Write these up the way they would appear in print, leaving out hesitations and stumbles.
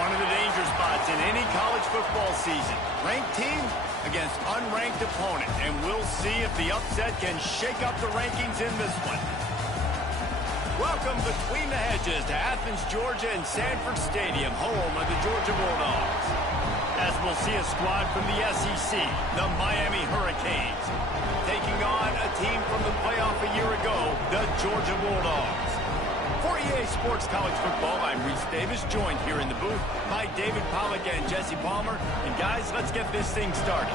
One of the danger spots in any college football season. Ranked team against unranked opponent. And we'll see if the upset can shake up the rankings in this one. Welcome between the hedges to Athens, Georgia and Sanford Stadium, home of the Georgia Bulldogs. As we'll see a squad from the SEC, the Miami Hurricanes, taking on a team from the playoff a year ago, the Georgia Bulldogs. For EA Sports College Football, I'm Reese Davis, joined here in the booth by David Pollack and Jesse Palmer. And guys, let's get this thing started.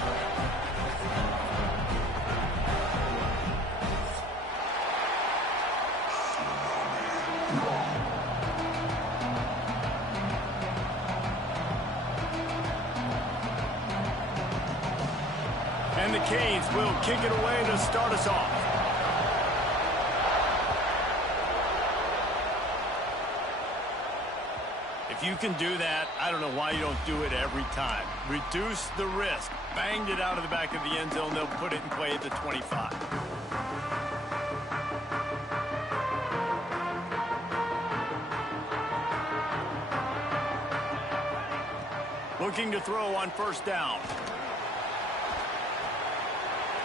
And the Canes will kick it away to start us off. If you can do that, I don't know why you don't do it every time. Reduce the risk. Banged it out of the back of the end zone. They'll put it in play at the 25. Looking to throw on first down.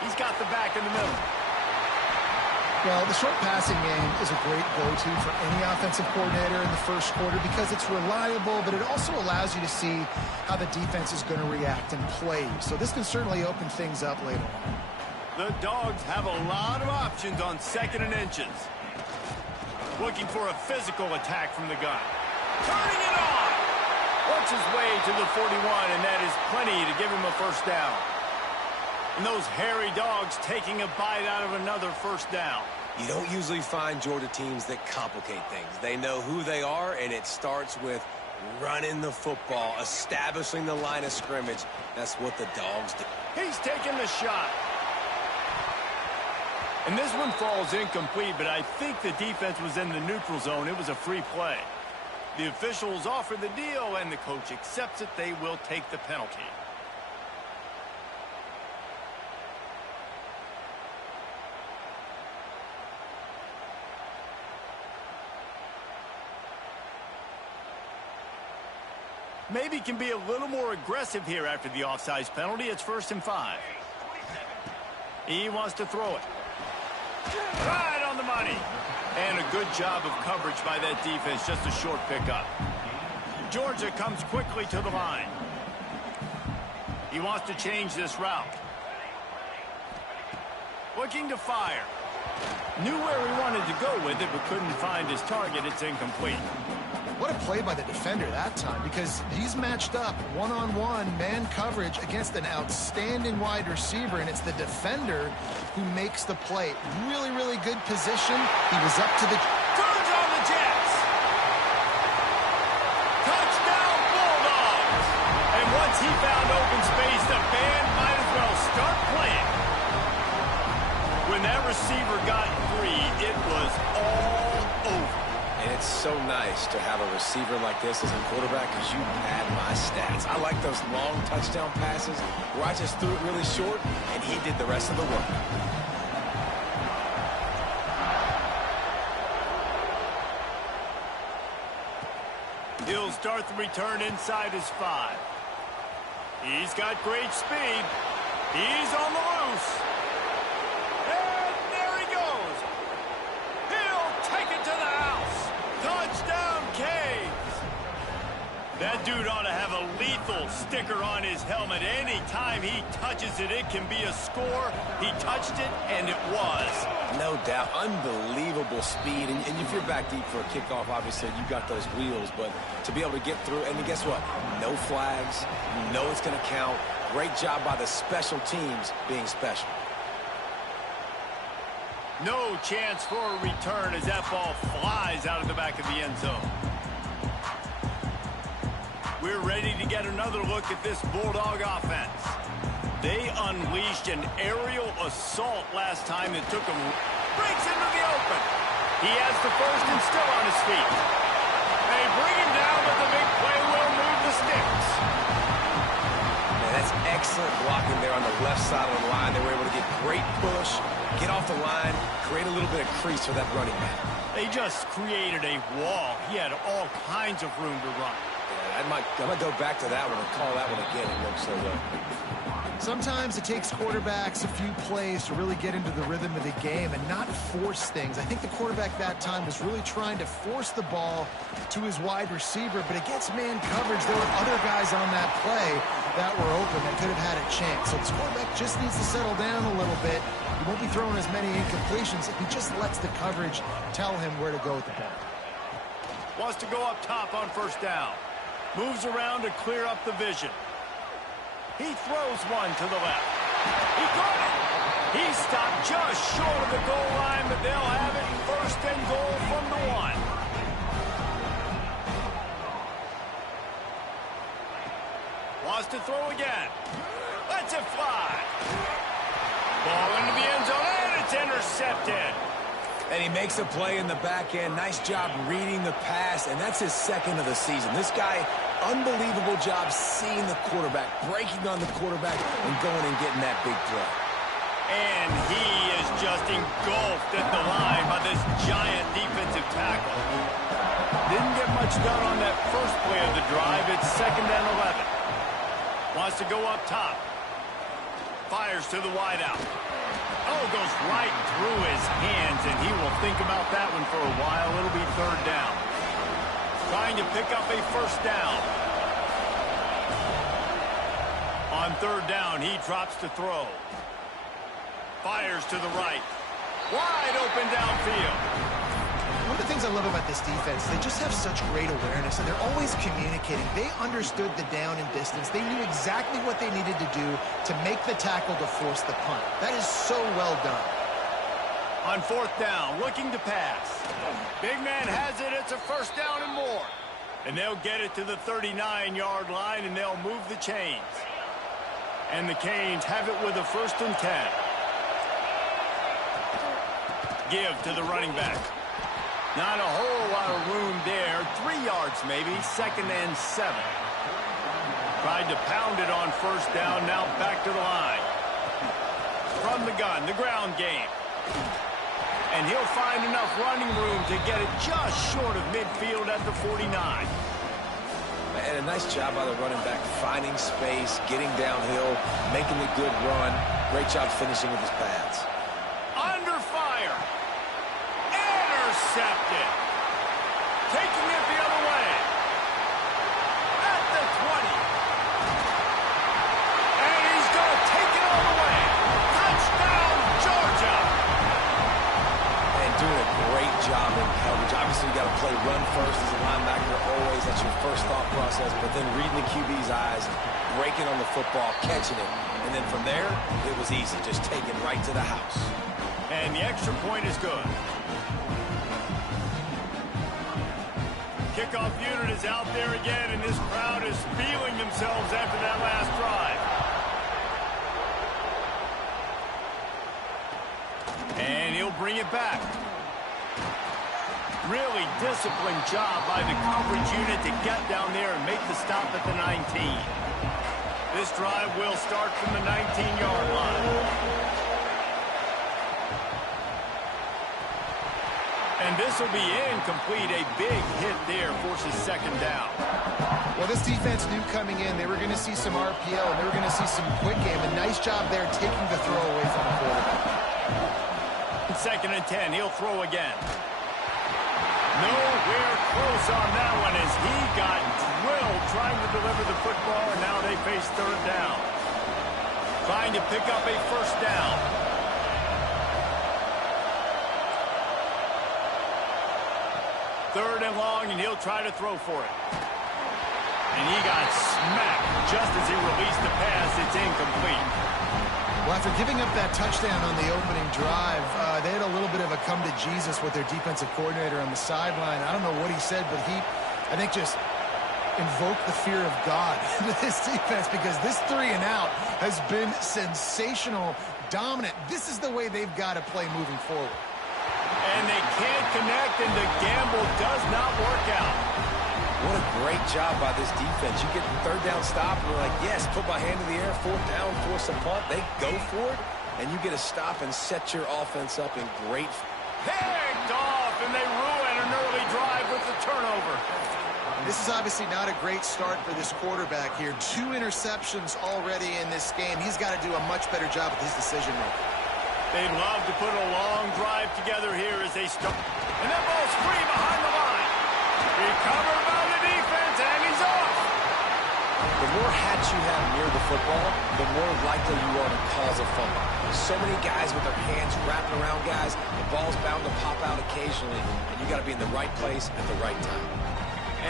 He's got the back in the middle. Well, the short passing game is a great go-to for any offensive coordinator in the first quarter because it's reliable, but it also allows you to see how the defense is going to react and play. So this can certainly open things up later on. The Dogs have a lot of options on second and inches. Looking for a physical attack from the gun. Turning it on! Works his way to the 41, and that is plenty to give him a first down. And those hairy Dogs taking a bite out of another first down. You don't usually find Georgia teams that complicate things. They know who they are, and it starts with running the football, establishing the line of scrimmage. That's what the Dogs do. He's taking the shot. And this one falls incomplete, but I think the defense was in the neutral zone. It was a free play. The officials offer the deal, and the coach accepts it. They will take the penalty. Maybe can be a little more aggressive here after the offsides penalty. It's 1st and 5. He wants to throw it. Right on the money. And a good job of coverage by that defense. Just a short pickup. Georgia comes quickly to the line. He wants to change this route. Looking to fire. Knew where he wanted to go with it, but couldn't find his target. It's incomplete. What a play by the defender that time, because he's matched up one-on-one man coverage against an outstanding wide receiver, and it's the defender who makes the play. Really, really good position. He was up to the... Turns on the Jets. Touchdown Bulldogs. And once he found open space, the band might as well start playing. When that receiver got free, it was all over. And it's so nice to have a receiver like this as a quarterback because you pad my stats. I like those long touchdown passes where I just threw it really short and he did the rest of the work. He'll start the return inside his 5. He's got great speed. He's on the loose. And there he goes. He'll take it to the house. Touchdown, Canes. That dude ought to have a lethal sticker on his helmet. Anytime he touches it, it can be a score. He touched it, and it was. No doubt. Unbelievable speed. And if you're back deep for a kickoff, obviously, you got those wheels. But to be able to get through, and guess what? No flags. You know it's going to count. Great job by the special teams being special. No chance for a return as that ball flies out of the back of the end zone. We're ready to get another look at this Bulldog offense. They unleashed an aerial assault last time that took him, breaks into the open. He has the first and still on his feet. They bring him down, but the big play will move the sticks. Man, that's excellent blocking there on the left side of the line. They were able to get great push, get off the line, create a little bit of crease for that running back. They just created a wall. He had all kinds of room to run. Yeah, I might go back to that one and call that one again. It worked so well. Sometimes it takes quarterbacks a few plays to really get into the rhythm of the game and not force things. I think the quarterback that time was really trying to force the ball to his wide receiver, but against man coverage, there were other guys on that play that were open that could have had a chance. So this quarterback just needs to settle down a little bit. He won't be throwing as many incompletions if he just lets the coverage tell him where to go with the ball. Wants to go up top on first down. Moves around to clear up the vision. He throws one to the left. He got it. He stopped just short of the goal line, but they'll have it first and goal from the 1. Wants to throw again. Lets it fly. Ball into the end zone, and it's intercepted. And he makes a play in the back end. Nice job reading the pass, and that's his second of the season. This guy, unbelievable job seeing the quarterback, breaking on the quarterback, and going and getting that big play. And he is just engulfed at the line by this giant defensive tackle. Didn't get much done on that first play of the drive. It's 2nd and 11. Wants to go up top. Fires to the wideout. Oh, goes right through his hands, and he will think about that one for a while. It'll be 3rd down. Trying to pick up a first down. On 3rd down, he drops to throw. Fires to the right. Wide open downfield. One of the things I love about this defense, they just have such great awareness, and they're always communicating. They understood the down and distance. They knew exactly what they needed to do to make the tackle to force the punt. That is so well done. On 4th down, looking to pass. Big man has it. It's a first down and more. And they'll get it to the 39-yard line, and they'll move the chains. And the Canes have it with a 1st and 10. Give to the running back. Not a whole lot of room there. 3 yards maybe. 2nd and 7. Tried to pound it on first down. Now back to the line. From the gun, the ground game. And he'll find enough running room to get it just short of midfield at the 49. And a nice job by the running back, finding space, getting downhill, making a good run. Great job finishing with his pads. Under fire. Intercepted. Taking it the other way. At the 20. And he's going to take it all the way. Touchdown, Georgia. And doing a great job in coverage. Obviously, you got to play run first as a linebacker always. That's your first thought process. But then reading the QB's eyes, breaking on the football, catching it. And then from there, it was easy. Just take it right to the house. And the extra point is good. Kickoff unit is out there again, and this crowd is feeling themselves after that last drive. And he'll bring it back. Really disciplined job by the coverage unit to get down there and make the stop at the 19. This drive will start from the 19-yard line. And this will be incomplete. A big hit there forces 2nd down. Well, this defense knew coming in they were going to see some RPO, and they were going to see some quick game. A nice job there taking the throw away from the quarterback. 2nd and 10. He'll throw again. Nowhere close on that one as he got drilled trying to deliver the football, and now they face 3rd down. Trying to pick up a first down. 3rd and long, and he'll try to throw for it. And he got smacked just as he released the pass. It's incomplete. Well, after giving up that touchdown on the opening drive, they had a little bit of a come to Jesus with their defensive coordinator on the sideline. I don't know what he said, but he, I think, just invoked the fear of God into this defense because this 3 and out has been sensational, dominant. This is the way they've got to play moving forward. And they can't connect, and the gamble does not work out. What a great job by this defense. You get the 3rd down stop, and you're like, yes, put my hand in the air, 4th down, force a punt. They go for it, and you get a stop and set your offense up in great. Picked off, and they ruin an early drive with the turnover. This is obviously not a great start for this quarterback here. 2 interceptions already in this game. He's got to do a much better job with his decision-making. They'd love to put a long drive together here as they start. And that ball's free behind the line. Recovered by the defense, and he's off. The more hats you have near the football, the more likely you are to cause a fumble. So many guys with their hands wrapping around guys, the ball's bound to pop out occasionally, and you got to be in the right place at the right time.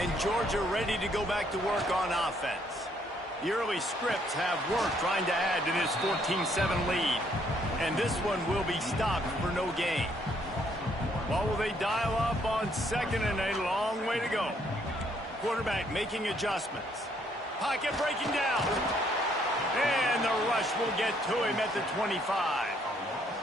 And Georgia ready to go back to work on offense. The early scripts have worked trying to add to this 14-7 lead. And this one will be stopped for no gain. Well, will they dial up on second and a long way to go? Quarterback making adjustments. Pocket breaking down. And the rush will get to him at the 25.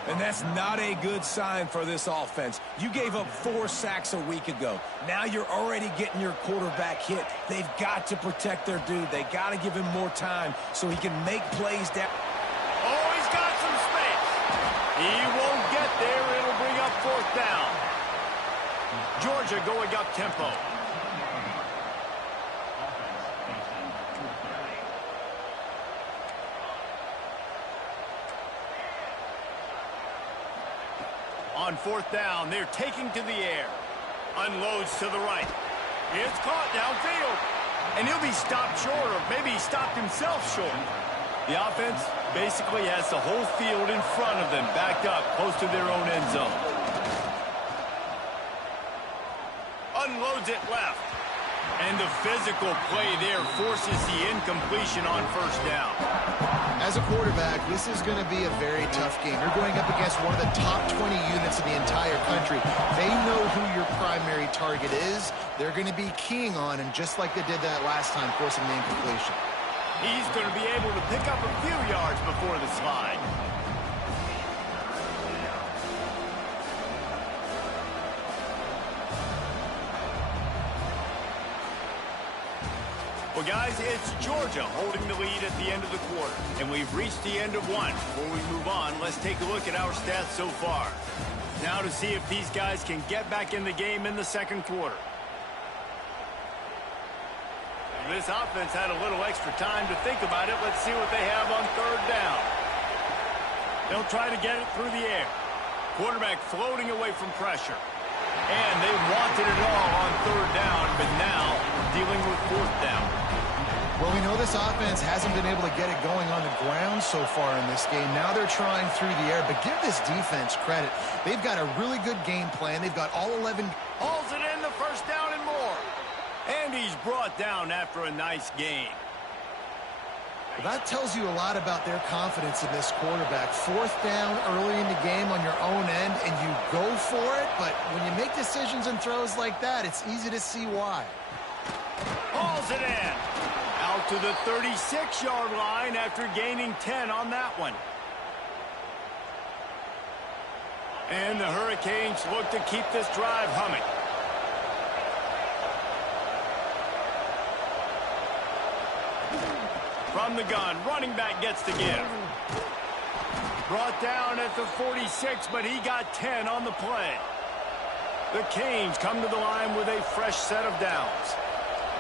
And that's not a good sign for this offense. You gave up 4 sacks a week ago. Now you're already getting your quarterback hit. They've got to protect their dude. They got to give him more time so he can make plays down. Oh, he's got some space. He won't get there. It'll bring up 4th down. Georgia going up tempo. On 4th down, they're taking to the air. Unloads to the right. It's caught downfield. And he'll be stopped short, or maybe he stopped himself short. The offense basically has the whole field in front of them, backed up close to their own end zone. Unloads it left. And the physical play there forces the incompletion on 1st down. As a quarterback, this is going to be a very tough game. You're going up against one of the top 20 units in the entire country. They know who your primary target is. They're going to be keying on him, just like they did that last time, forcing the incompletion. He's going to be able to pick up a few yards before the slide. Well, guys, it's Georgia holding the lead at the end of the quarter. And we've reached the end of one. Before we move on, let's take a look at our stats so far. Now to see if these guys can get back in the game in the 2nd quarter. This offense had a little extra time to think about it. Let's see what they have on 3rd down. They'll try to get it through the air. Quarterback floating away from pressure. And they wanted it all on 3rd down, but now dealing with 4th down. Well, we know this offense hasn't been able to get it going on the ground so far in this game. Now they're trying through the air, but give this defense credit. They've got a really good game plan. They've got all 11. Hauls it in, the 1st down and more. And he's brought down after a nice game. Well, that tells you a lot about their confidence in this quarterback. 4th down early in the game on your own end, and you go for it. But when you make decisions and throws like that, it's easy to see why. Hauls it in. Out to the 36-yard line after gaining 10 on that one. And the Hurricanes look to keep this drive humming. From the gun, running back gets the give. Brought down at the 46, but he got 10 on the play. The Canes come to the line with a fresh set of downs.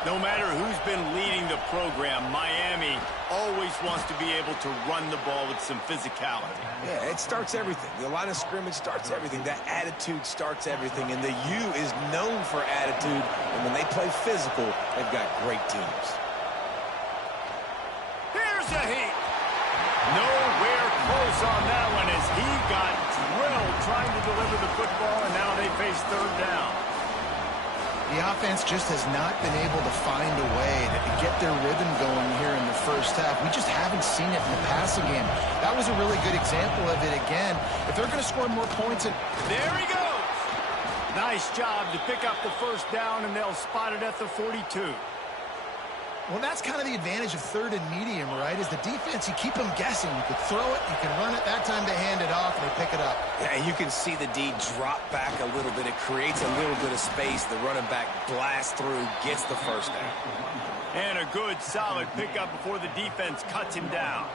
No matter who's been leading the program, Miami always wants to be able to run the ball with some physicality. Yeah, it starts everything. The line of scrimmage starts everything. That attitude starts everything. And the U is known for attitude. And when they play physical, they've got great teams. Here's a heat. Nowhere close on that one as he got drilled trying to deliver the football, and now they face 3rd down. The offense just has not been able to find a way to get their rhythm going here in the 1st half. We just haven't seen it in the passing game. That was a really good example of it again. If they're going to score more points. There he goes. Nice job to pick up the 1st down, and they'll spot it at the 42. Well, that's kind of the advantage of 3rd and medium, right? Is the defense, you keep them guessing. You can throw it, you can run it. That time they hand it off, and they pick it up. Yeah, and you can see the D drop back a little bit. It creates a little bit of space. The running back blasts through, gets the 1st down. And a good, solid pickup before the defense cuts him down.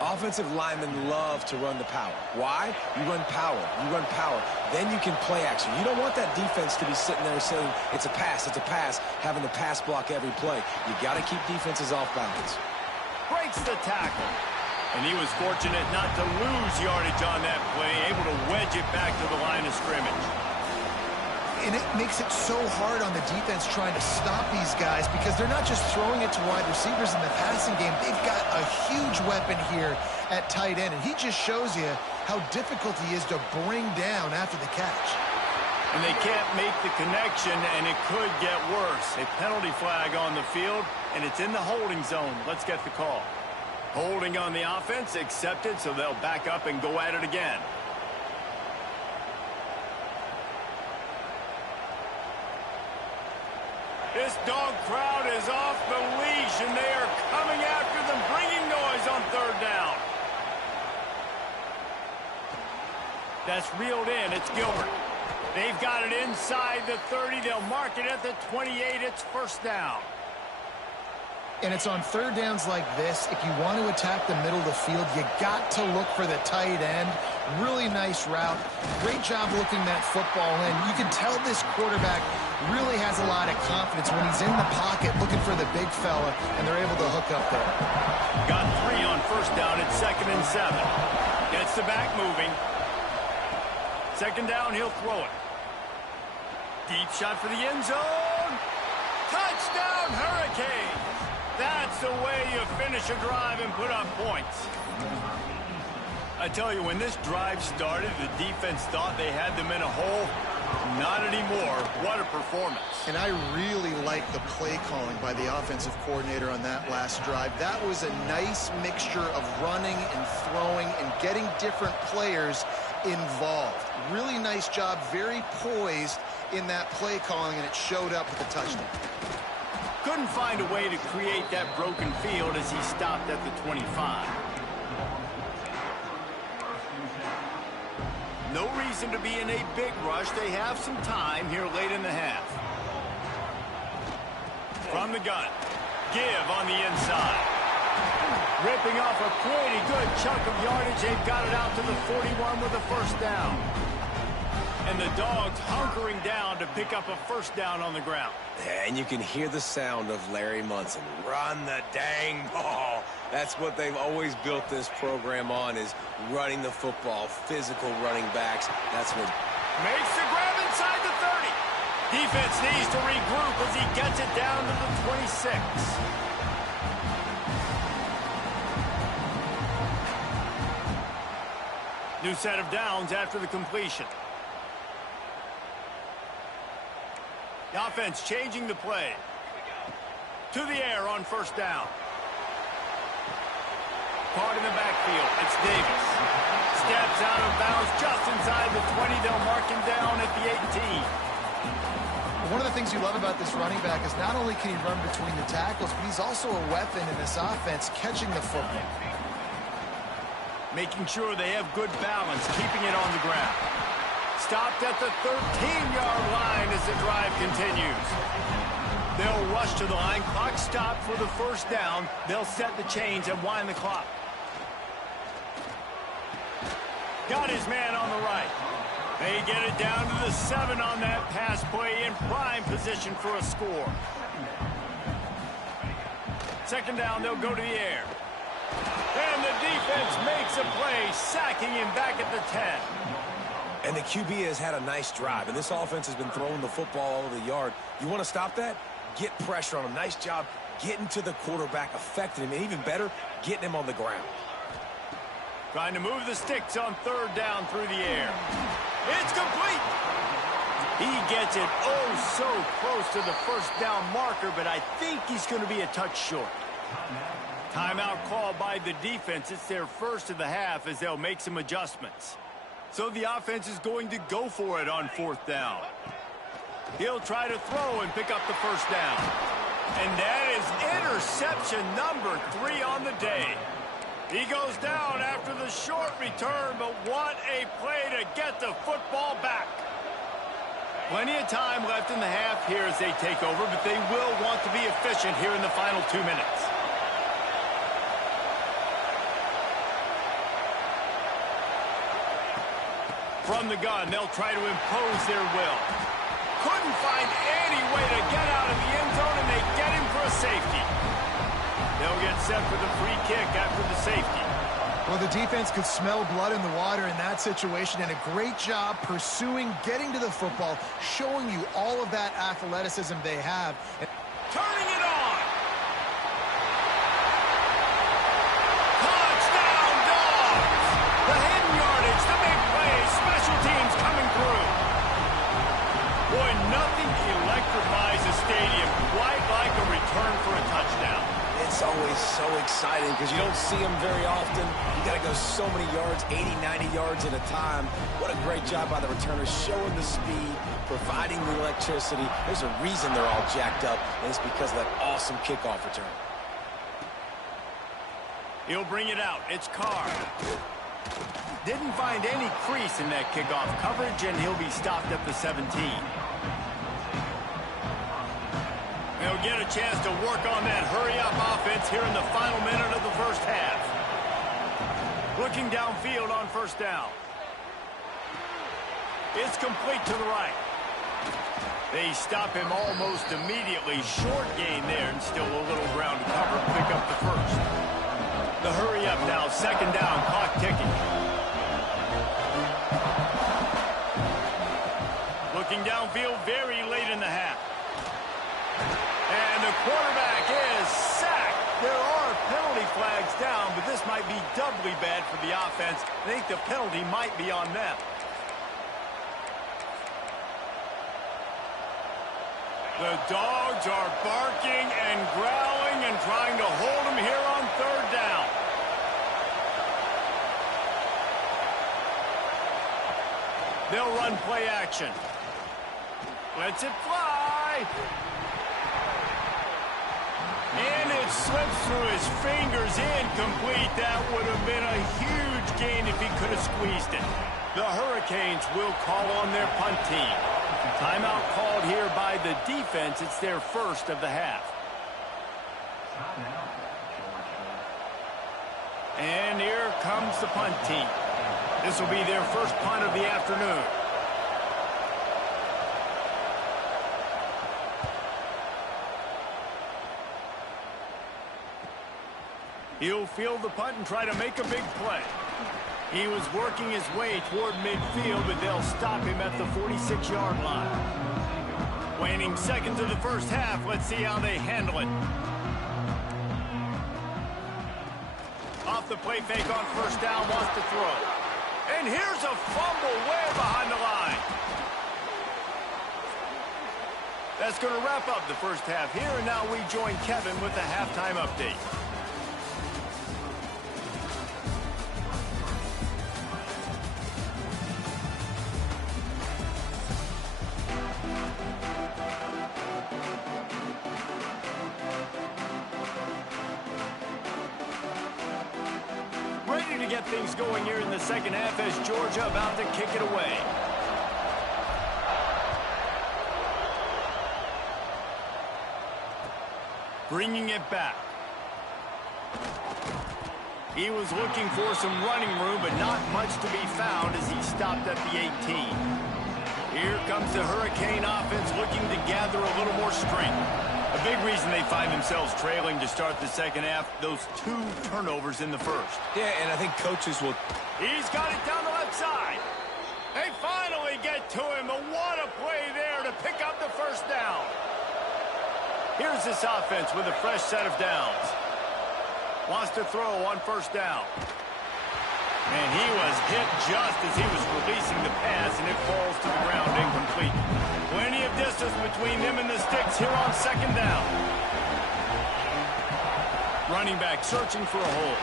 Offensive linemen love to run the power. Why? You run power. You run power. Then you can play action. You don't want that defense to be sitting there saying, it's a pass, having to pass block every play. You got to keep defenses off balance. Breaks the tackle. And he was fortunate not to lose yardage on that play, able to wedge it back to the line of scrimmage. And it makes it so hard on the defense trying to stop these guys because they're not just throwing it to wide receivers in the passing game. They've got a huge weapon here at tight end, and he just shows you how difficult he is to bring down after the catch. And they can't make the connection, and it could get worse. A penalty flag on the field, and it's in the holding zone. Let's get the call. Holding on the offense, accepted, so they'll back up and go at it again. This dog crowd is off the leash, and they are coming after them, bringing noise on third down. That's reeled in. It's Gilbert. They've got it inside the 30. They'll mark it at the 28. It's first down. And it's on third downs like this. If you want to attack the middle of the field, you got to look for the tight end. Really nice route. Great job looking that football in. You can tell this quarterback really has a lot of confidence when he's in the pocket looking for the big fella, and they're able to hook up there. Got 3 on first down. It's 2nd and 7. Gets the back moving. 2nd down, he'll throw it. Deep shot for the end zone. Touchdown, Hurricanes. That's the way you finish a drive and put up points. I tell you, when this drive started, the defense thought they had them in a hole. Not anymore. What a performance. And I really like the play calling by the offensive coordinator on that last drive. That was a nice mixture of running and throwing and getting different players involved. Really nice job, very poised in that play calling, and it showed up with the touchdown. Couldn't find a way to create that broken field as he stopped at the 25. No reason to be in a big rush. They have some time here late in the half. From the gun. Give on the inside. Ripping off a pretty good chunk of yardage. They've got it out to the 41 with a first down. And the Dogs hunkering down to pick up a first down on the ground. And you can hear the sound of Larry Munson. Run the dang ball. That's what they've always built this program on, is running the football, physical running backs. That's what makes the grab inside the 30. Defense needs to regroup as he gets it down to the 26. New set of downs after the completion. The offense changing the play. To the air on first down. Caught in the backfield. It's Davis. Steps out of bounds just inside the 20. They'll mark him down at the 18. One of the things you love about this running back is not only can he run between the tackles, but he's also a weapon in this offense, catching the football. Making sure they have good balance, keeping it on the ground. Stopped at the 13-yard line as the drive continues. They'll rush to the line. Clock stopped for the first down. They'll set the chains and wind the clock. Got his man on the right. They get it down to the 7 on that pass play, in prime position for a score. 2nd down, they'll go to the air. And the defense makes a play, sacking him back at the 10. And the QB has had a nice drive, and this offense has been throwing the football all over the yard. You want to stop that? Get pressure on him. Nice job getting to the quarterback, affecting him, and even better, getting him on the ground. Trying to move the sticks on 3rd down through the air. It's complete. He gets it oh so close to the first down marker, but I think he's going to be a touch short. Timeout called by the defense. It's their first of the half as they'll make some adjustments. So the offense is going to go for it on 4th down. He'll try to throw and pick up the first down. And that is interception number 3 on the day. He goes down after the short return, but what a play to get the football back. Plenty of time left in the half here as they take over, but they will want to be efficient here in the final 2 minutes. From the gun, they'll try to impose their will. Couldn't find any way to get out of the end zone, and they get him for a safety. They'll get set for the free kick after the safety. Well, the defense could smell blood in the water in that situation, and a great job pursuing, getting to the football, showing you all of that athleticism they have. Turning it on. Touchdown, Dogs! The hidden yardage, the big plays, special teams coming through. Boy, nothing electrifies a stadium quite like a return for a touchdown. It's always so exciting because you don't see them very often. You got to go so many yards, 80, 90 yards at a time. What a great job by the returners, showing the speed, providing the electricity. There's a reason they're all jacked up, and it's because of that awesome kickoff return. He'll bring it out. It's Carr. Didn't find any crease in that kickoff coverage, and he'll be stopped at the 17. They'll get a chance to work on that hurry-up offense here in the final minute of the first half. Looking downfield on first down. It's complete to the right. They stop him almost immediately. Short gain there, and still a little ground to cover. Pick up the first. The hurry-up now, second down, clock ticking. Looking downfield very late in the half. And the quarterback is sacked. There are penalty flags down, but this might be doubly bad for the offense. I think the penalty might be on them. The Dogs are barking and growling and trying to hold him here on third down. They'll run play action. Lets it fly. And it slips through his fingers, incomplete. That would have been a huge gain if he could have squeezed it. The Hurricanes will call on their punt team. Timeout called here by the defense. It's their first of the half. And here comes the punt team. This will be their first punt of the afternoon. He'll field the punt and try to make a big play. He was working his way toward midfield, but they'll stop him at the 46-yard line. Waning seconds of the first half. Let's see how they handle it. Off the play fake on first down, wants to throw. And here's a fumble way behind the line. That's going to wrap up the first half here, and now we join Kevin with the halftime update. Ready to get things going here in the second half as Georgia about to kick it away. Bringing it back. He was looking for some running room, but not much to be found as he stopped at the 18. Here comes the Hurricane offense looking to gather a little more strength. A big reason they find themselves trailing to start the second half, those 2 turnovers in the first. Yeah, and I think coaches will... He's got it down the left side. They finally get to him, but what a play there to pick up the first down. Here's this offense with a fresh set of downs. Wants to throw on first down. And he was hit just as he was releasing the pass, and it falls to the ground incomplete. Plenty of distance between them and the sticks here on second down. Running back searching for a hole.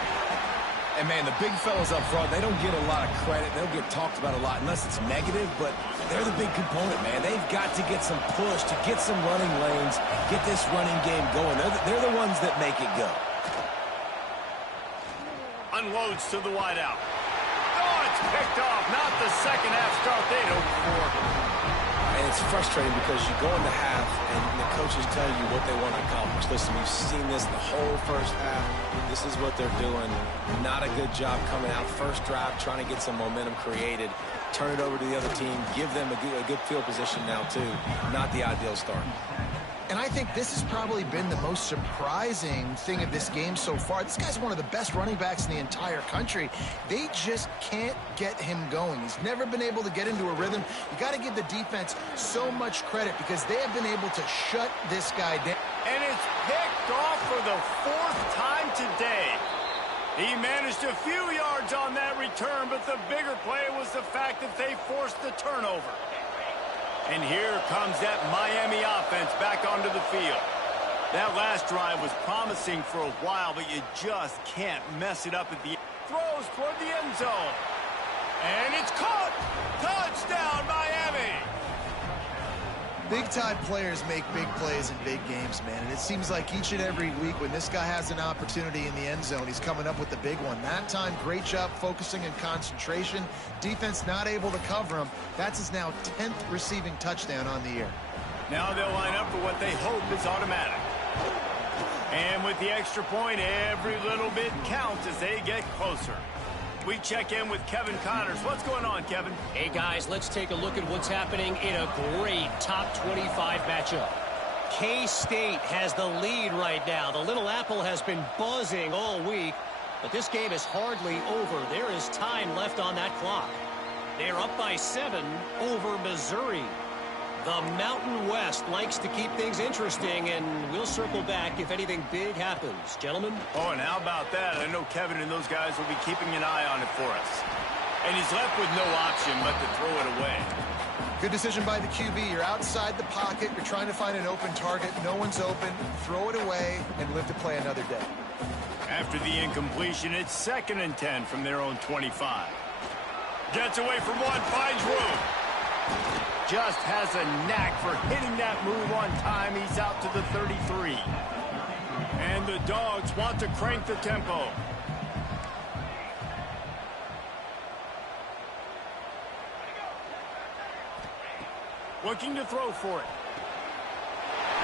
And, man, the big fellas up front, they don't get a lot of credit. They don't get talked about a lot unless it's negative, but they're the big component, man. They've got to get some push, to get some running lanes, get this running game going. They're the ones that make it go. Unloads to the wideout. Oh, it's picked off. Not the second half start they'd hoped for. And it's frustrating because you go into half and the coaches tell you what they want to accomplish. Listen, we've seen this the whole first half. This is what they're doing. Not a good job coming out first drive, trying to get some momentum created. turn it over to the other team, give them a good field position now, too. Not the ideal start. And I think this has probably been the most surprising thing of this game so far. This guy's one of the best running backs in the entire country. They just can't get him going. He's never been able to get into a rhythm. You got to give the defense so much credit because they have been able to shut this guy down. And it's picked off for the 4th time today. He managed a few yards on that return, but the bigger play was the fact that they forced the turnover. And here comes that Miami offense back onto the field. That last drive was promising for a while, but you just can't mess it up at the end. Throws toward the end zone. And it's caught. Touchdown, Miami. Big-time players make big plays in big games, man. And it seems like each and every week when this guy has an opportunity in the end zone, he's coming up with the big one. That time, great job focusing and concentration. Defense not able to cover him. That's his now 10th receiving touchdown on the year. Now they'll line up for what they hope is automatic. And with the extra point, every little bit counts as they get closer. We check in with Kevin Connors. What's going on, Kevin? Hey, guys, let's take a look at what's happening in a great top 25 matchup. K-State has the lead right now. The Little Apple has been buzzing all week, but this game is hardly over. There is time left on that clock. They're up by 7 over Missouri. The Mountain West likes to keep things interesting, and we'll circle back if anything big happens. Gentlemen? Oh, and how about that? I know Kevin and those guys will be keeping an eye on it for us. And he's left with no option but to throw it away. Good decision by the QB. You're outside the pocket. You're trying to find an open target. No one's open. Throw it away and live to play another day. After the incompletion, it's 2nd and 10 from their own 25. Gets away from one, finds room. Just has a knack for hitting that move on time. He's out to the 33. And the Dogs want to crank the tempo. Looking to throw for it.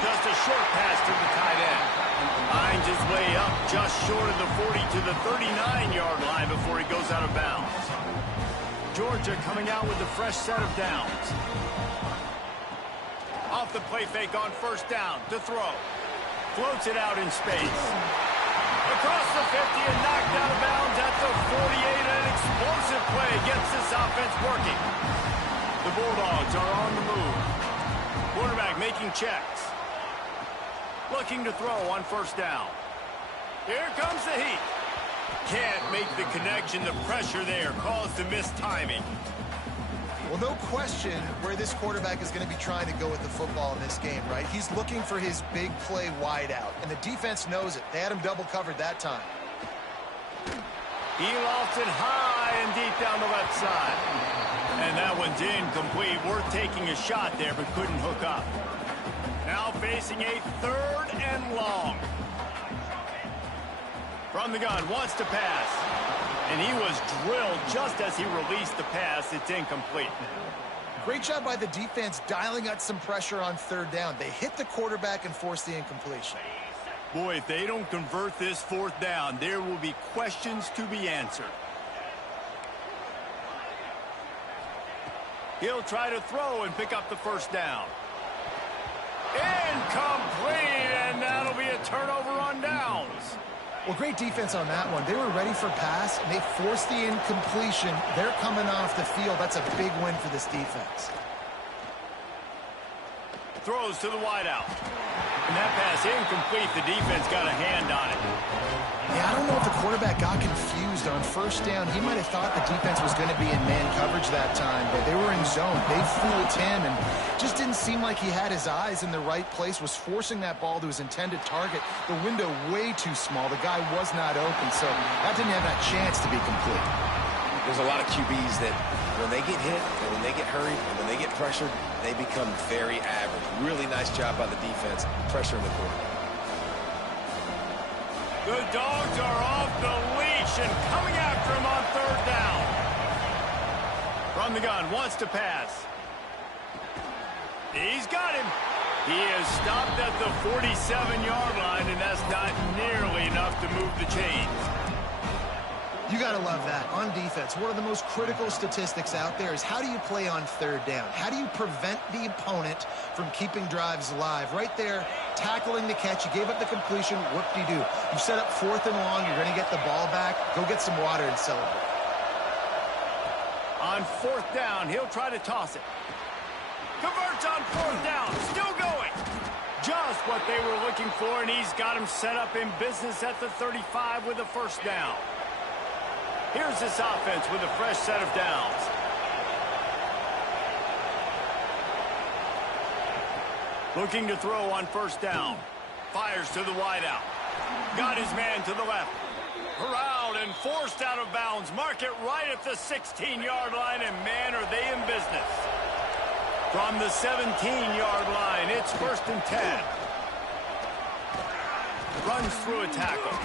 Just a short pass to the tight end. Finds his way up just short of the 40 to the 39-yard line before he goes out of bounds. Georgia coming out with a fresh set of downs. Off the play fake on 1st down to throw. Floats it out in space. Across the 50 and knocked out of bounds at the 48. An explosive play gets this offense working. The Bulldogs are on the move. Quarterback making checks. Looking to throw on 1st down. Here comes the heat. Can't make the connection. The pressure there caused the missed timing. Well, no question where this quarterback is going to be trying to go with the football in this game, right? He's looking for his big play wide out, and the defense knows it. They had him double covered that time. He lofts it high and deep down the left side. And that one's incomplete. Worth taking a shot there, but couldn't hook up. Now facing a 3rd and long. From the gun, wants to pass. And he was drilled just as he released the pass. It's incomplete. Great job by the defense dialing out some pressure on 3rd down. They hit the quarterback and forced the incompletion. Boy, if they don't convert this 4th down, there will be questions to be answered. He'll try to throw and pick up the 1st down. Incomplete, and that'll be a turnover on downs. Well, great defense on that one. They were ready for pass, and they forced the incompletion. They're coming off the field. That's a big win for this defense. Throws to the wideout. And that pass incomplete. The defense got a hand on it. Yeah, I don't know if the quarterback got confused on 1st down. He might have thought the defense was going to be in man coverage that time, but they were in zone. They fooled him and just didn't seem like he had his eyes in the right place, was forcing that ball to his intended target. The window way too small. The guy was not open, so that didn't have that chance to be complete. There's a lot of QBs that when they get hit and when they get hurried and when they get pressured, they become very average. Really nice job by the defense, pressuring the quarterback. The Dogs are off the leash and coming after him on 3rd down. From the gun, wants to pass. He's got him. He is stopped at the 47-yard line, and that's not nearly enough to move the chains. You got to love that. On defense, one of the most critical statistics out there is how do you play on third down? How do you prevent the opponent from keeping drives alive? Right there, tackling the catch. You gave up the completion. Whoop-de-doo. You set up 4th and long. You're going to get the ball back. Go get some water and celebrate. On 4th down, he'll try to toss it. Converts on 4th down. Still going. Just what they were looking for, and he's got him set up in business at the 35 with a 1st down. Here's this offense with a fresh set of downs. Looking to throw on 1st down. Fires to the wideout. Got his man to the left. Corralled and forced out of bounds. Mark it right at the 16-yard line, and man, are they in business. From the 17-yard line, it's 1st and 10. Runs through a tackle.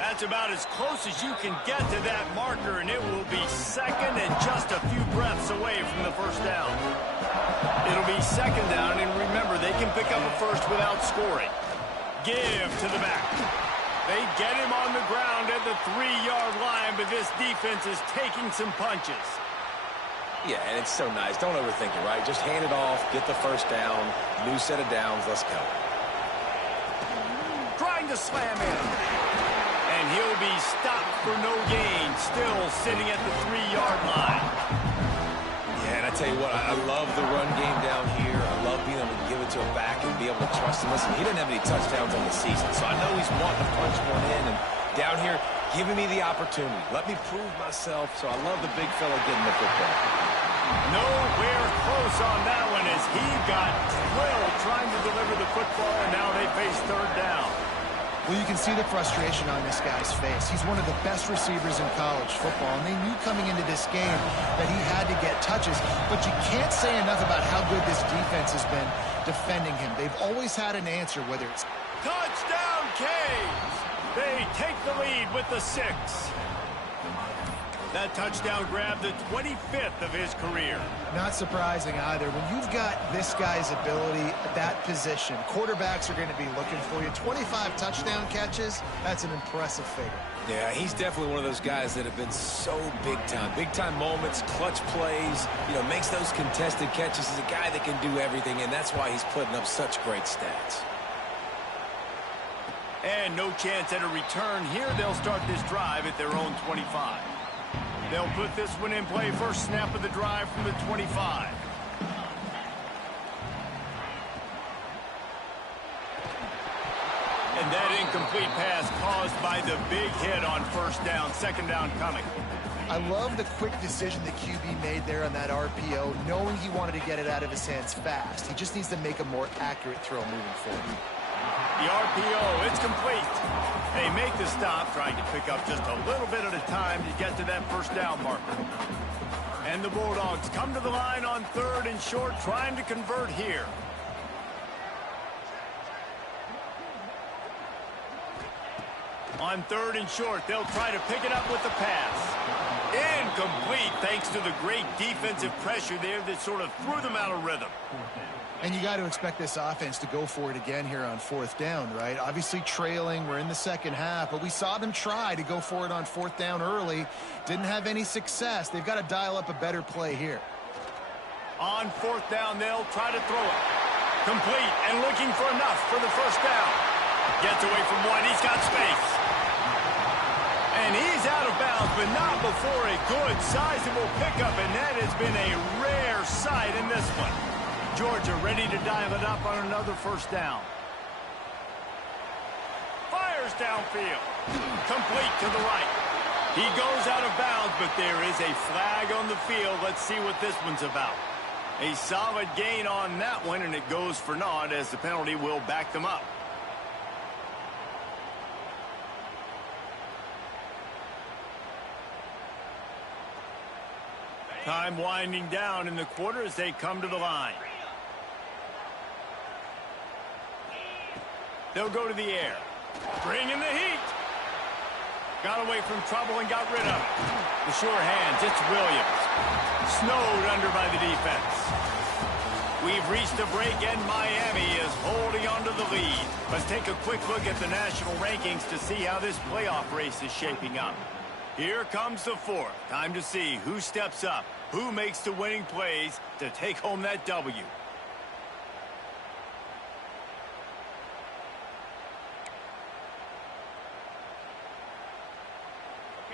That's about as close as you can get to that marker, and it will be 2nd and just a few breaths away from the 1st down. It'll be 2nd down, and remember, they can pick up a 1st without scoring. Give to the back. They get him on the ground at the 3-yard line, but this defense is taking some punches. Yeah, and it's so nice. Don't overthink it, right? Just hand it off, get the 1st down, new set of downs, let's go. Trying to slam in. And he'll be stopped for no gain, still sitting at the 3-yard line. Yeah, and I tell you what, I love the run game down here. I love being able to give it to him back and be able to trust him. Listen, he didn't have any touchdowns on the season, so I know he's wanting to punch one in. And down here, giving me the opportunity. Let me prove myself, so I love the big fella getting the football. Nowhere close on that one as he got drilled trying to deliver the football, and now they face 3rd down. Well, you can see the frustration on this guy's face. He's one of the best receivers in college football, and they knew coming into this game that he had to get touches. But you can't say enough about how good this defense has been defending him. They've always had an answer, whether it's touchdown Canes. They take the lead with the 6. That touchdown grabbed the 25th of his career. Not surprising either. When you've got this guy's ability at that position, quarterbacks are going to be looking for you. 25 touchdown catches, that's an impressive figure. Yeah, he's definitely one of those guys that have been so big time. Big time moments, clutch plays, makes those contested catches. He's a guy that can do everything, and that's why he's putting up such great stats. And no chance at a return here. They'll start this drive at their own 25. They'll put this one in play. First snap of the drive from the 25. And that incomplete pass caused by the big hit on 1st down. 2nd down coming. I love the quick decision the QB made there on that RPO, knowing he wanted to get it out of his hands fast. He just needs to make a more accurate throw moving forward. The RPO, it's complete. They make the stop, trying to pick up just a little bit at a time to get to that 1st down marker. And the Bulldogs come to the line on 3rd and short, trying to convert here. On 3rd and short, they'll try to pick it up with the pass. Incomplete, thanks to the great defensive pressure there that sort of threw them out of rhythm. And you got to expect this offense to go for it again here on 4th down, right? Obviously trailing, we're in the 2nd half, but we saw them try to go for it on 4th down early. Didn't have any success. They've got to dial up a better play here. On 4th down, they'll try to throw it. Complete and looking for enough for the 1st down. Gets away from one, he's got space. And he's out of bounds, but not before a good, sizable pickup, and that has been a rare sight in this one. Georgia ready to dial it up on another 1st down. Fires downfield. Complete to the right. He goes out of bounds, but there is a flag on the field. Let's see what this one's about. A solid gain on that one, and it goes for naught as the penalty will back them up. Time winding down in the quarter as they come to the line. They'll go to the air. Bring in the heat. Got away from trouble and got rid of it. The sure hands, it's Williams. Snowed under by the defense. We've reached a break and Miami is holding on to the lead. Let's take a quick look at the national rankings to see how this playoff race is shaping up. Here comes the fourth. Time to see who steps up, who makes the winning plays to take home that W.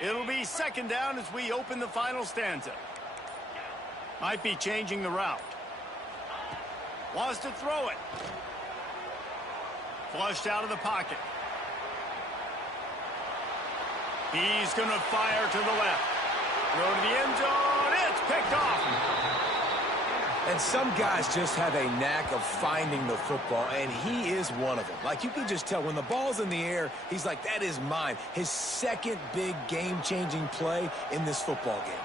It'll be second down as we open the final stanza. Might be changing the route. Wants to throw it. Flushed out of the pocket. He's going to fire to the left. Throw to the end zone. It's picked off. And some guys just have a knack of finding the football, and he is one of them. Like, you can just tell when the ball's in the air, he's like, that is mine. His second big game-changing play in this football game.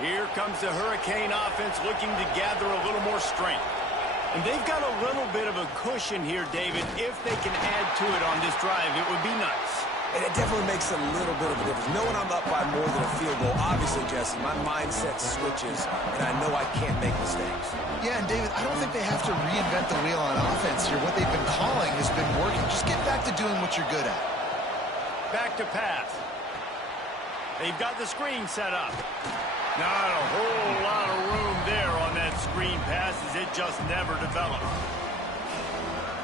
Here comes the Hurricane offense looking to gather a little more strength. And they've got a little bit of a cushion here, David. If they can add to it on this drive, it would be nice. And it definitely makes a little bit of a difference. Knowing I'm up by more than a field goal, obviously, Jesse, my mindset switches, and I know I can't make mistakes. Yeah, and David, I don't think they have to reinvent the wheel on offense here. What they've been calling has been working. Just get back to doing what you're good at. Back to pass. They've got the screen set up. Not a whole lot of room there on that screen pass as it just never developed.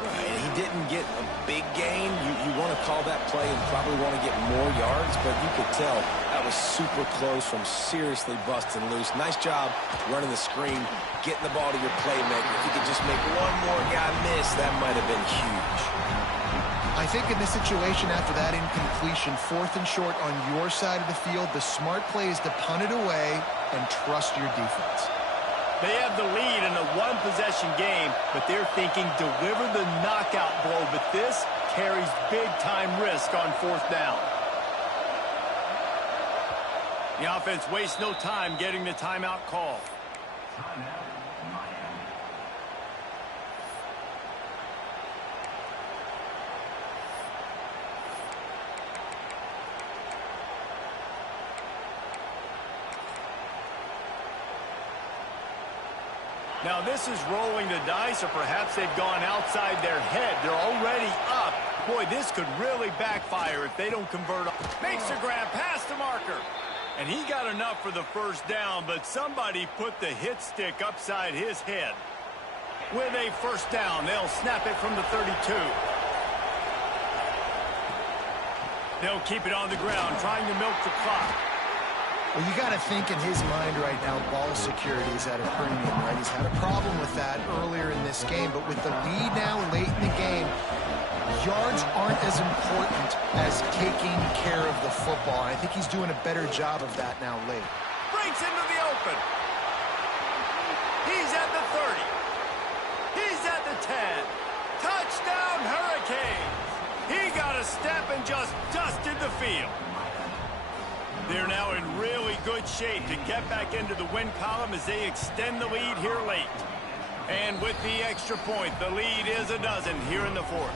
Right, he didn't get a big gain. You want to call that play and probably want to get more yards, but you could tell that was super close from seriously busting loose. Nice job running the screen, getting the ball to your playmaker. If you could just make one more guy miss, that might have been huge. I think in this situation, after that incompletion, 4th and short on your side of the field, the smart play is to punt it away and trust your defense. They have the lead in a one-possession game, but they're thinking deliver the knockout blow, but this carries big-time risk on 4th down. The offense wastes no time getting the timeout call. Now this is rolling the dice, or perhaps they've gone outside their head. They're already up. Boy, this could really backfire if they don't convert. Makes a grab past the marker. And he got enough for the first down, but somebody put the hit stick upside his head. With a first down, they'll snap it from the 32. They'll keep it on the ground, trying to milk the clock. Well, you got to think in his mind right now, ball security is at a premium, right? He's had a problem with that earlier in this game, but with the lead now late in the game, yards aren't as important as taking care of the football. And I think he's doing a better job of that now late. Breaks into the open. He's at the 30. He's at the 10. Touchdown, Hurricanes. He got a step and just dusted the field. They're now in really good shape to get back into the win column as they extend the lead here late. And with the extra point, the lead is a dozen here in the 4th.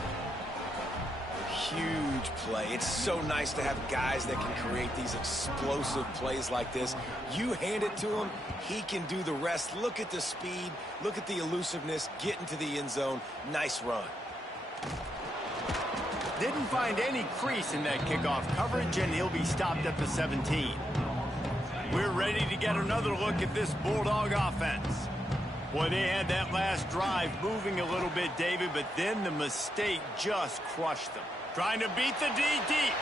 Huge play. It's so nice to have guys that can create these explosive plays like this. You hand it to him, he can do the rest. Look at the speed, look at the elusiveness, get into the end zone. Nice run. Didn't find any crease in that kickoff coverage, and he'll be stopped at the 17. We're ready to get another look at this Bulldog offense. Boy, they had that last drive moving a little bit, David, but then the mistake just crushed them. Trying to beat the D deep.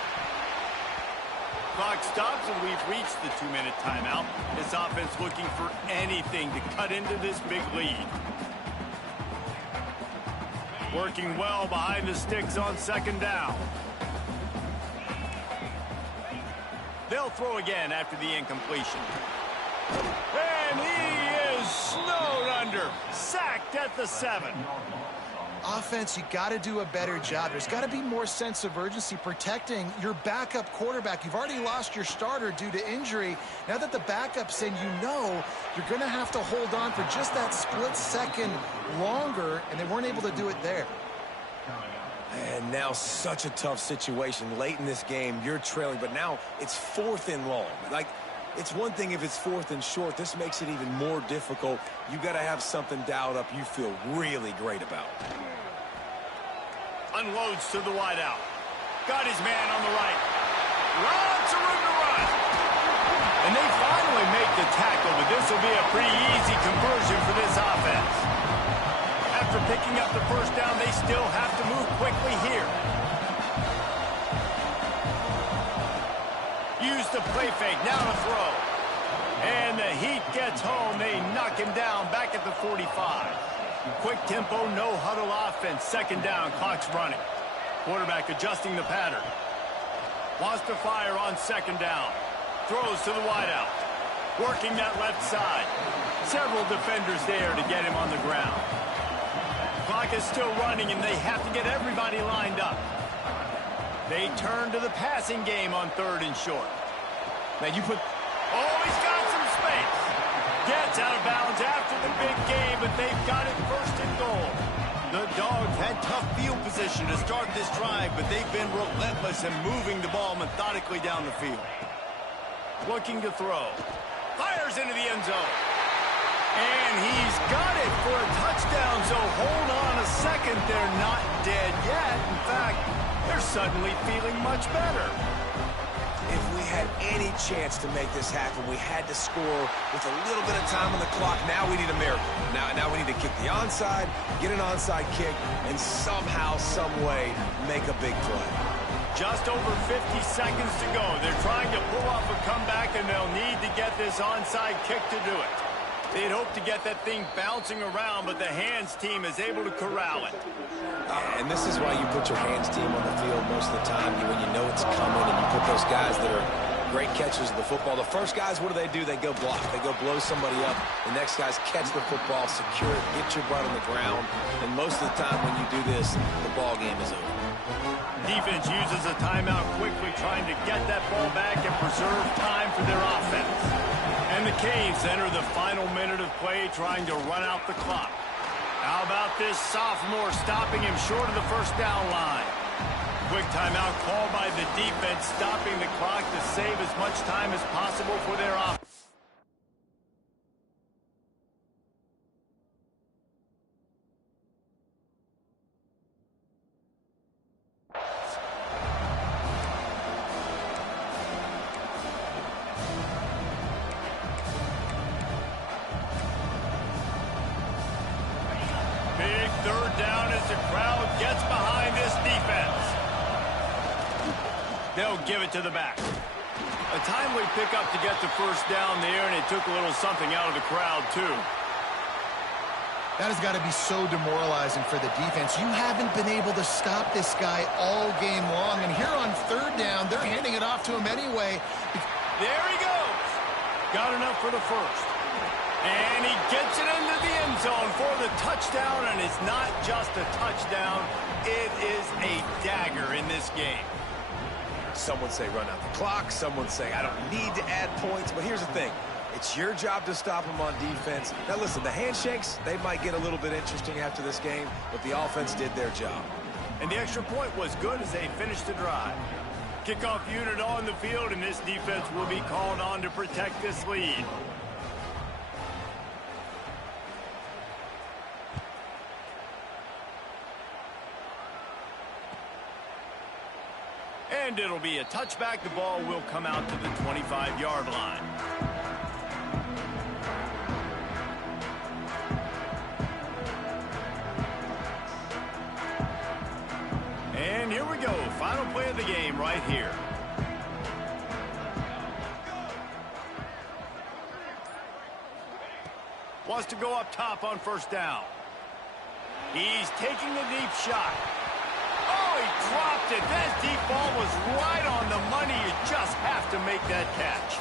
Clock stops, and we've reached the 2-minute timeout. This offense looking for anything to cut into this big lead. Working well behind the sticks on 2nd down. They'll throw again after the incompletion. And he is snowed under. Sacked at the 7. Offense, you got to do a better job. There's got to be more sense of urgency protecting your backup quarterback. You've already lost your starter due to injury. Now that the backup's in, you know you're going to have to hold on for just that split second longer, and they weren't able to do it there. And now such a tough situation. Late in this game, you're trailing, but now it's 4th and long. Like, it's one thing if it's 4th and short. This makes it even more difficult. You got to have something dialed up you feel really great about. Unloads to the wideout. Got his man on the right. Lots of room to run. And they finally make the tackle, but this will be a pretty easy conversion for this offense. After picking up the first down, they still have to move quickly here. Use the play fake, now to throw. And the Heat gets home. They knock him down back at the 45. Quick tempo, no huddle offense. Second down, clock's running. Quarterback adjusting the pattern. Wants to fire on second down. Throws to the wideout. Working that left side. Several defenders there to get him on the ground. Clock is still running, and they have to get everybody lined up. They turn to the passing game on third and short. Now you put... Oh, he's got some space. Gets out of bounds after the big game, but they've got it first and goal. The Dogs had tough field position to start this drive, but they've been relentless in moving the ball methodically down the field. Looking to throw. Fires into the end zone. And he's got it for a touchdown, so hold on a second. They're not dead yet. In fact, they're suddenly feeling much better. If we had any chance to make this happen, we had to score with a little bit of time on the clock. Now we need a miracle. Now we need to kick the onside, get an onside kick, and somehow, some way, make a big play. Just over 50 seconds to go. They're trying to pull off a comeback, and they'll need to get this onside kick to do it. They'd hope to get that thing bouncing around, but the hands team is able to corral it. And this is why you put your hands team on the field most of the time when you know it's coming, and you put those guys that are great catchers of the football. The first guys, what do? They go block. They go blow somebody up. The next guys catch the football, secure it, get your butt on the ground. And most of the time when you do this, the ball game is over. Defense uses a timeout quickly, trying to get that ball back and preserve time for their offense. And the Canes enter the final minute of play, trying to run out the clock. How about this sophomore stopping him short of the first down line? Quick timeout called by the defense, stopping the clock to save as much time as possible for their offense. Big third down as the crowd gets behind this defense. They'll give it to the back. A timely pickup to get the first down there, and it took a little something out of the crowd, too. That has got to be so demoralizing for the defense. You haven't been able to stop this guy all game long, and here on third down, they're handing it off to him anyway. There he goes. Got enough for the first. And he gets it into the end zone for the touchdown, and it's not just a touchdown. It is a dagger in this game. Some would say run out the clock. Some would say I don't need to add points. But here's the thing. It's your job to stop them on defense. Now, listen, the handshakes, they might get a little bit interesting after this game, but the offense did their job. And the extra point was good as they finished the drive. Kickoff unit on the field, and this defense will be called on to protect this lead. And it'll be a touchback. The ball will come out to the 25-yard line. And here we go. Final play of the game right here. Wants to go up top on first down. He's taking a deep shot. Oh, he dropped it. That deep ball was right on the money. You just have to make that catch.